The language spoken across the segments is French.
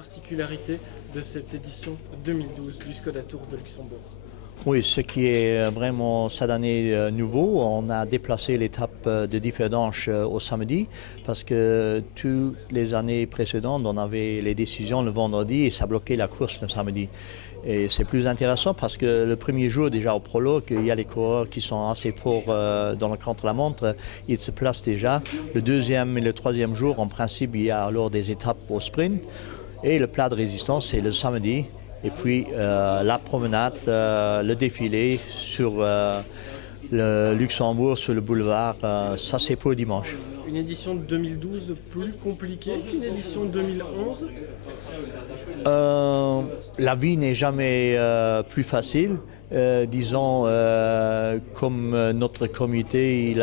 particularité de cette édition 2012 du Skoda Tour de Luxembourg? Oui, ce qui est vraiment cette année nouveau, on a déplacé l'étape de Differdange au samedi parce que toutes les années précédentes, on avait les décisions le vendredi et ça bloquait la course le samedi. Et c'est plus intéressant parce que le premier jour, déjà au prologue, il y a les coureurs qui sont assez forts dans le contre-la-montre, ils se placent déjà. Le deuxième et le troisième jour, en principe, il y a alors des étapes au sprint. Et le plat de résistance, c'est le samedi. Et puis la promenade, le défilé sur le Luxembourg, sur le boulevard, ça c'est pour dimanche. Une édition de 2012 plus compliquée qu'une édition de 2011? La vie n'est jamais plus facile. Disons, comme notre comité,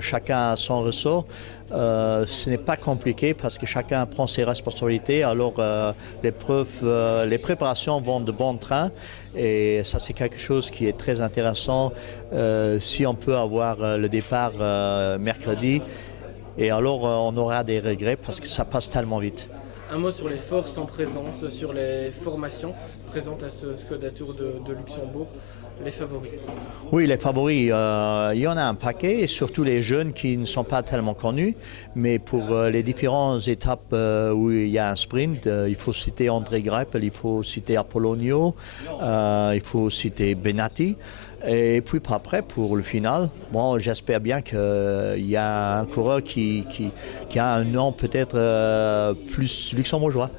chacun a son ressort. Ce n'est pas compliqué parce que chacun prend ses responsabilités. Alors les préparations vont de bon train et ça c'est quelque chose qui est très intéressant si on peut avoir le départ mercredi. Et alors on aura des regrets parce que ça passe tellement vite. Un mot sur les forces en présence, sur les formations présentes à ce Skoda Tour de Luxembourg, les favoris. Oui, les favoris, il y en a un paquet, et surtout les jeunes qui ne sont pas tellement connus. Mais pour les différentes étapes où il y a un sprint, il faut citer André Greipel, il faut citer Apollonio, il faut citer Benatti. Et puis après, pour le final, bon, j'espère bien qu'il y a un coureur qui a un nom peut-être plus luxembourgeois.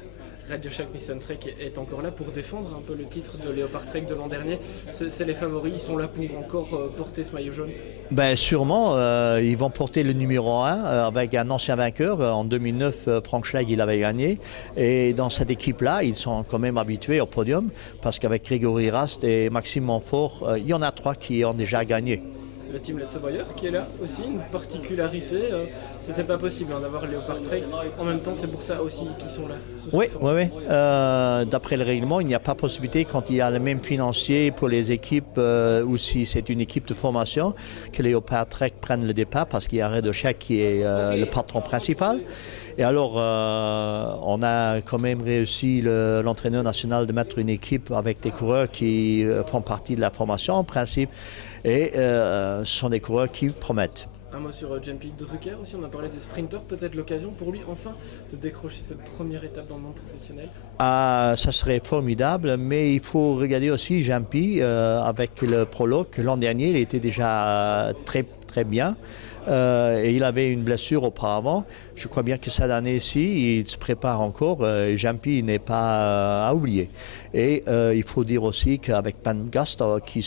Radio Shack Nissan Trek est encore là pour défendre un peu le titre de Léopard Trek de l'an dernier. C'est les favoris, ils sont là pour encore porter ce maillot jaune? Ben sûrement, ils vont porter le numéro 1 avec un ancien vainqueur. En 2009, Frank Schleck, il avait gagné. Et dans cette équipe-là, ils sont quand même habitués au podium parce qu'avec Grégory Rast et Maxime Montfort, il y en a 3 qui ont déjà gagné. Le team Let's Boyer qui est là aussi, une particularité, c'était pas possible d'avoir Léopard Trek. En même temps, c'est pour ça aussi qu'ils sont là. Oui. D'après le règlement, il n'y a pas possibilité quand il y a le même financier pour les équipes ou si c'est une équipe de formation que Léopard Trek prenne le départ parce qu'il y a Red Shack qui est le patron principal. Et alors, on a quand même réussi, l'entraîneur national, de mettre une équipe avec des coureurs qui font partie de la formation en principe. Et ce sont des coureurs qui promettent. Un mot sur Jan-Pete Drucker aussi, on a parlé des sprinters, peut-être l'occasion pour lui enfin de décrocher cette première étape dans le monde professionnel. Ça serait formidable, mais il faut regarder aussi Jan-Pete avec le prologue. L'an dernier, il était déjà très bien. Et il avait une blessure auparavant. Je crois bien que cette année-ci, il se prépare encore. Jan-Pete n'est pas à oublier. Et il faut dire aussi qu'avec Van Gastel qui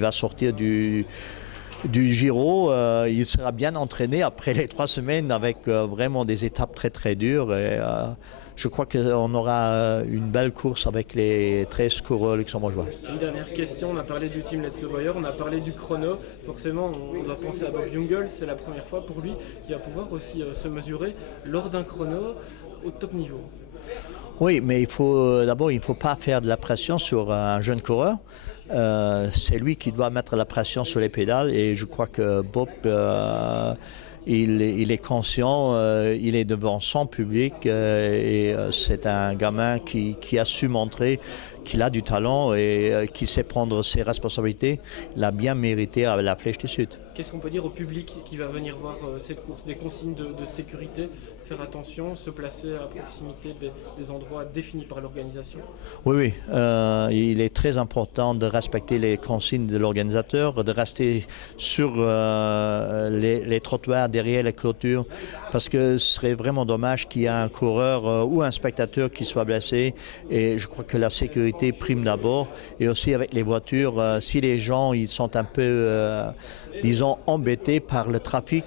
va sortir du Giro, il sera bien entraîné après les 3 semaines avec vraiment des étapes très dures. Et, je crois qu'on aura une belle course avec les 13 coureurs luxembourgeois. Une dernière question, on a parlé du team Let's Boyer, on a parlé du chrono. Forcément, on doit penser à Bob Jungels, c'est la première fois pour lui qu'il va pouvoir aussi se mesurer lors d'un chrono au top niveau. Oui, mais d'abord, il ne faut pas faire de la pression sur un jeune coureur. C'est lui qui doit mettre la pression sur les pédales et je crois que Bob, il est conscient, il est devant son public et c'est un gamin qui a su montrer qu'il a du talent et qui sait prendre ses responsabilités. Il a bien mérité avec la Flèche du Sud. Qu'est-ce qu'on peut dire au public qui va venir voir cette course? Des consignes de sécurité, faire attention, se placer à proximité des endroits définis par l'organisation? Oui, il est très important de respecter les consignes de l'organisateur, de rester sur les trottoirs derrière les clôtures, parce que ce serait vraiment dommage qu'il y ait un coureur ou un spectateur qui soit blessé. Et je crois que la sécurité prime d'abord. Et aussi avec les voitures, si les gens ils sont un peu, disons, embêtés par le trafic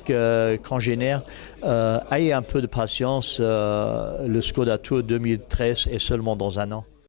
qu'on génère, ayez un peu de patience. Le Skoda Tour 2013 est seulement dans un an.